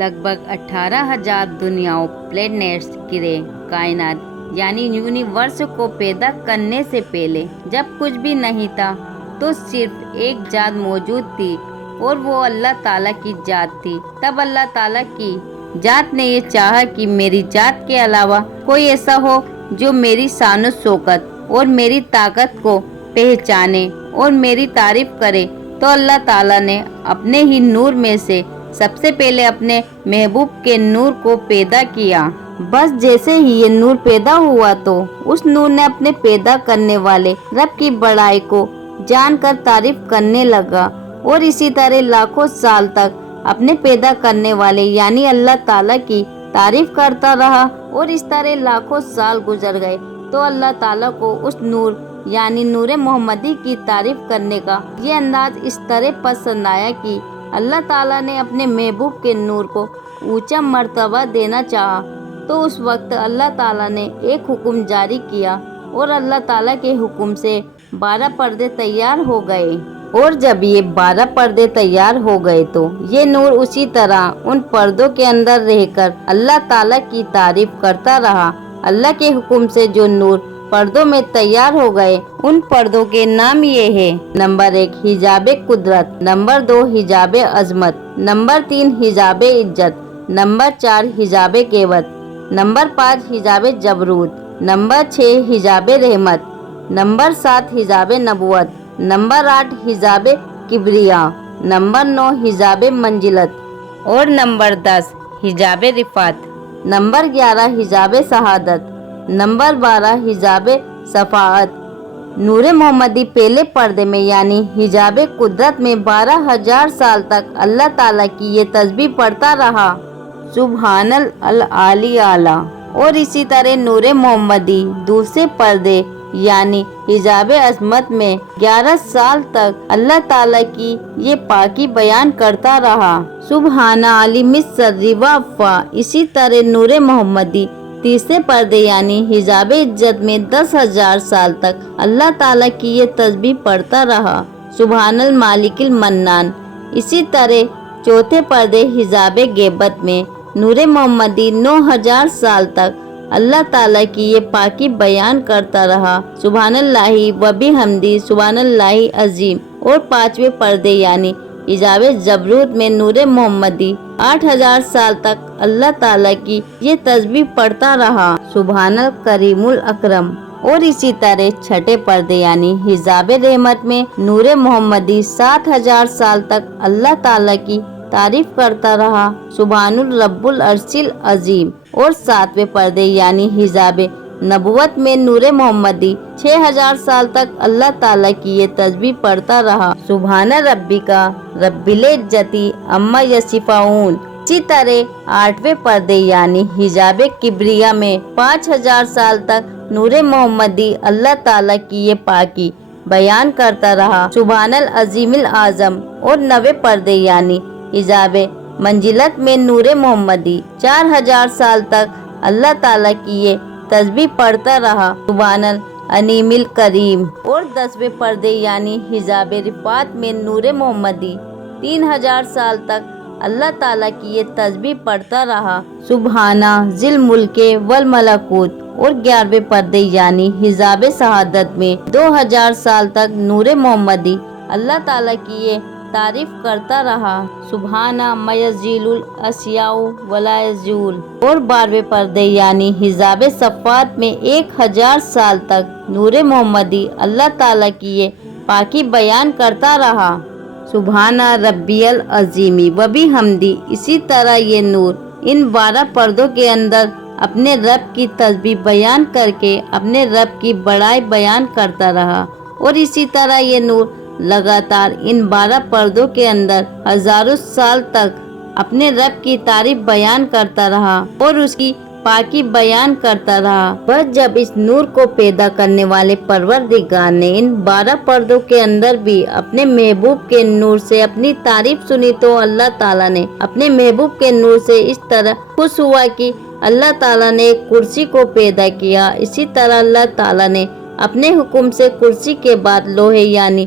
لگ بھگ 18,000 دنیاؤں پلینٹس گرے کائنات یعنی یونیورس کو پیدا کرنے سے پہلے جب کچھ بھی نہیں تھا تو صرف ایک ذات موجود تھی اور وہ اللہ تعالیٰ کی ذات تھی۔ تب اللہ تعالیٰ کی ذات نے یہ چاہا کہ میری ذات کے علاوہ کوئی ایسا ہو جو میری شان و شوکت اور میری طاقت کو پہچانے اور میری تعریف کرے، تو اللہ تعالیٰ نے اپنے ہی نور میں سے سب سے پہلے اپنے محبوب کے نور کو پیدا کیا۔ بس جیسے ہی یہ نور پیدا ہوا تو اس نور نے اپنے پیدا کرنے والے رب کی بڑائی کو جان کر تعریف کرنے لگا، اور اسی طرح لاکھوں سال تک اپنے پیدا کرنے والے یعنی اللہ تعالیٰ کی تعریف کرتا رہا۔ اور اس طرح لاکھوں سال گزر گئے تو اللہ تعالیٰ کو اس نور یعنی نور محمدی کی تعریف کرنے کا یہ انداز اس طرح پسند آیا کہ اللہ تعالیٰ نے اپنے محبوب کے نور کو اونچا مرتبہ دینا چاہا، تو اس وقت اللہ تعالیٰ نے ایک حکم جاری کیا اور اللہ تعالیٰ کے حکم سے 12 پردے تیار ہو گئے۔ اور جب یہ 12 پردے تیار ہو گئے تو یہ نور اسی طرح ان پردوں کے اندر رہ کر اللہ تعالیٰ کی تعریف کرتا رہا۔ اللہ کے حکم سے جو نور پردوں میں تیار ہو گئے ان پردوں کے نام یہ ہے: نمبر 1 حجاب قدرت، نمبر 2 حجاب عظمت، نمبر 3 حجاب عزت، نمبر 4 حجاب کیوت، نمبر 5 حجاب جبروت، نمبر 6 حجاب رحمت، نمبر 7 حجاب نبوت، نمبر 8 حجاب کبریا، نمبر 9 حجاب منزلت، اور نمبر 10 حجاب رفعت، نمبر 11 حجاب شہادت، نمبر 12 حجاب شفاعت۔ نور محمدی پہلے پردے میں یعنی حجاب قدرت میں 12,000 سال تک اللہ تعالیٰ کی یہ تسبیح پڑھتا رہا، سبحان العلی اعلیٰ۔ اور اسی طرح نور محمدی دوسرے پردے یعنی حجاب عظمت میں 11 سال تک اللہ تعالیٰ کی یہ پاکی بیان کرتا رہا، سبحان عالم السر وأخفیٰ۔ اسی طرح نور محمدی تیسرے پردے یعنی حجاب عزت میں 10,000 سال تک اللہ تعالیٰ کی یہ تسبیح پڑھتا رہا، سبحان المالک المنان۔ اسی طرح چوتھے پردے حجاب غیبت میں نور محمدی 9,000 سال تک اللہ تعالیٰ کی یہ پاکی بیان کرتا رہا، سبحان اللہ و بحمدہ سبحان اللہ عظیم۔ اور پانچویں پردے یعنی حجاب جبروت میں نور محمدی 8,000 سال تک اللہ تعالیٰ کی یہ تسبیح پڑھتا رہا، سبحان الکریم الاکرم۔ اور اسی طرح چھٹے پردے یعنی حجاب رحمت میں نور محمدی 7,000 سال تک اللہ تعالیٰ کی تعریف کرتا رہا، سبحان الرب العرش العظیم۔ اور ساتویں پردے یعنی حجاب نبوت میں نور محمدی 6,000 سال تک اللہ تعالیٰ کی یہ تسبیح پڑھتا رہا، سبحان ربک رب العزت عما یصفون۔ اسی طرح آٹھویں پردے یعنی حجاب کبریا میں 5,000 سال تک نور محمدی اللہ تعالیٰ کی یہ پاکی بیان کرتا رہا، سبحان العظیم الاعظم۔ اور نویں پردے یعنی حجاب منزلت میں نور محمدی 4,000 سال تک اللہ تعالیٰ کی یہ تسبیح پڑھتا رہا، سبحان العلیم الکریم۔ اور 10ویں پردے یعنی حجاب رفعت میں نور محمدی 3,000 سال تک اللہ تعالیٰ کی یہ تسبیح پڑھتا رہا، سبحان ذی الملک والملکوت۔ اور 11ویں پردے یعنی حجاب شہادت میں 2,000 سال تک نور محمدی اللہ تعالیٰ کی یہ تعریف کرتا رہا، سبحان ما یزول الاشیاء ولا یزول۔ اور 12ویں پردے یعنی حجاب صفات میں 1,000 سال تک نور محمدی اللہ تعالیٰ کی یہ پاکی بیان کرتا رہا، سبحان ربی العظیم و بحمدہ۔ اسی طرح یہ نور ان 12 پردوں کے اندر اپنے رب کی تسبیح بیان کر کے اپنے رب کی بڑائی بیان کرتا رہا، اور اسی طرح یہ نور لگاتار ان 12 پردوں کے اندر ہزاروں سال تک اپنے رب کی تعریف بیان کرتا رہا اور اس کی پاکی بیان کرتا رہا۔ بس جب اس نور کو پیدا کرنے والے پروردگار نے ان 12 پردوں کے اندر بھی اپنے محبوب کے نور سے اپنی تعریف سنی تو اللہ تعالیٰ نے اپنے محبوب کے نور سے اس طرح خوش ہوا کہ اللہ تعالیٰ نے ایک کرسی کو پیدا کیا۔ اسی طرح اللہ تعالیٰ نے اپنے حکم سے کرسی کے بعد لوہے یعنی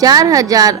4000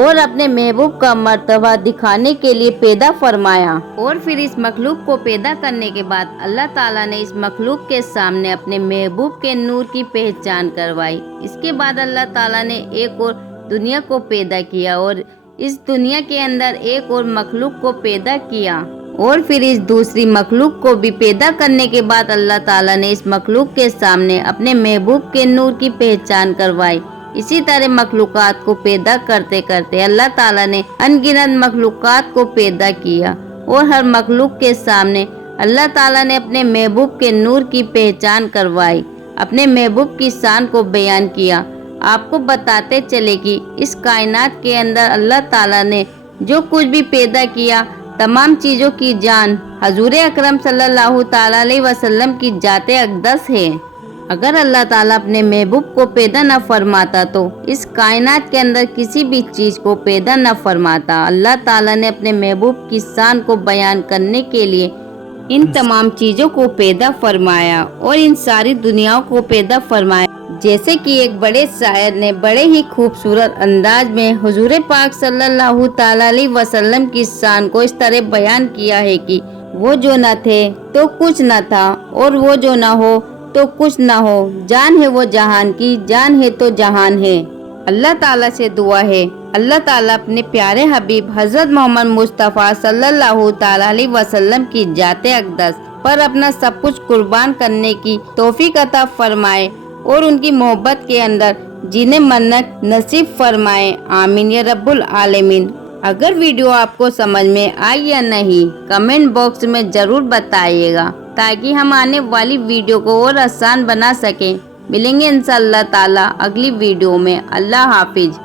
اور اپنے محبوب کا مرتبہ دکھانے کے لیے پیدا فرمایا۔ اور پھر اس مخلوق کو پیدا کرنے کے بعد اللہ تعالیٰ نے اس مخلوق کے سامنے اپنے محبوب کے نور کی پہچان کروائی۔ اس کے بعد اللہ تعالیٰ نے ایک اور دنیا کو پیدا کیا اور اس دنیا کے اندر ایک اور مخلوق کو پیدا کیا، اور پھر اس دوسری مخلوق کو بھی پیدا کرنے کے بعد اللہ تعالیٰ نے اس مخلوق کے سامنے اپنے محبوب کے نور کی پہچان کروائی۔ اسی طرح مخلوقات کو پیدا کرتے کرتے اللہ تعالیٰ نے ان گنت مخلوقات کو پیدا کیا، اور ہر مخلوق کے سامنے اللہ تعالیٰ نے اپنے محبوب کے نور کی پہچان کروائی، اپنے محبوب کی شان کو بیان کیا۔ آپ کو بتاتے چلے کہ اس کائنات کے اندر اللہ تعالیٰ نے جو کچھ بھی پیدا کیا، تمام چیزوں کی جان حضور اکرم صلی اللہ تعالیٰ علیہ وسلم کی ذات اقدس ہے۔ اگر اللہ تعالیٰ اپنے محبوب کو پیدا نہ فرماتا تو اس کائنات کے اندر کسی بھی چیز کو پیدا نہ فرماتا۔ اللہ تعالیٰ نے اپنے محبوب کی شان کو بیان کرنے کے لیے ان تمام چیزوں کو پیدا فرمایا اور ان ساری دنیاؤں کو پیدا فرمایا۔ جیسے کہ ایک بڑے شاعر نے بڑے ہی خوبصورت انداز میں حضور پاک صلی اللہ تعالیٰ علیہ وسلم کی شان کو اس طرح بیان کیا ہے کہ وہ جو نہ تھے تو کچھ نہ تھا، اور وہ جو نہ ہو تو کچھ نہ ہو، جان ہے وہ جہان کی، جان ہے تو جہان ہے۔ اللہ تعالیٰ سے دعا ہے اللہ تعالیٰ اپنے پیارے حبیب حضرت محمد مصطفیٰ صلی اللہ تعالیٰ علیہ وسلم کی ذات اقدس پر اپنا سب کچھ قربان کرنے کی توفیق عطا فرمائے اور ان کی محبت کے اندر جینے مرنا نصیب فرمائے، آمین یا رب العالمین۔ اگر ویڈیو آپ کو سمجھ میں آئی یا نہیں کمنٹ باکس میں ضرور بتائیے گا، تاکہ ہم آنے والی ویڈیو کو اور آسان بنا سکیں۔ ملیں گے انشاءاللہ تعالی اگلی ویڈیو میں۔ اللہ حافظ۔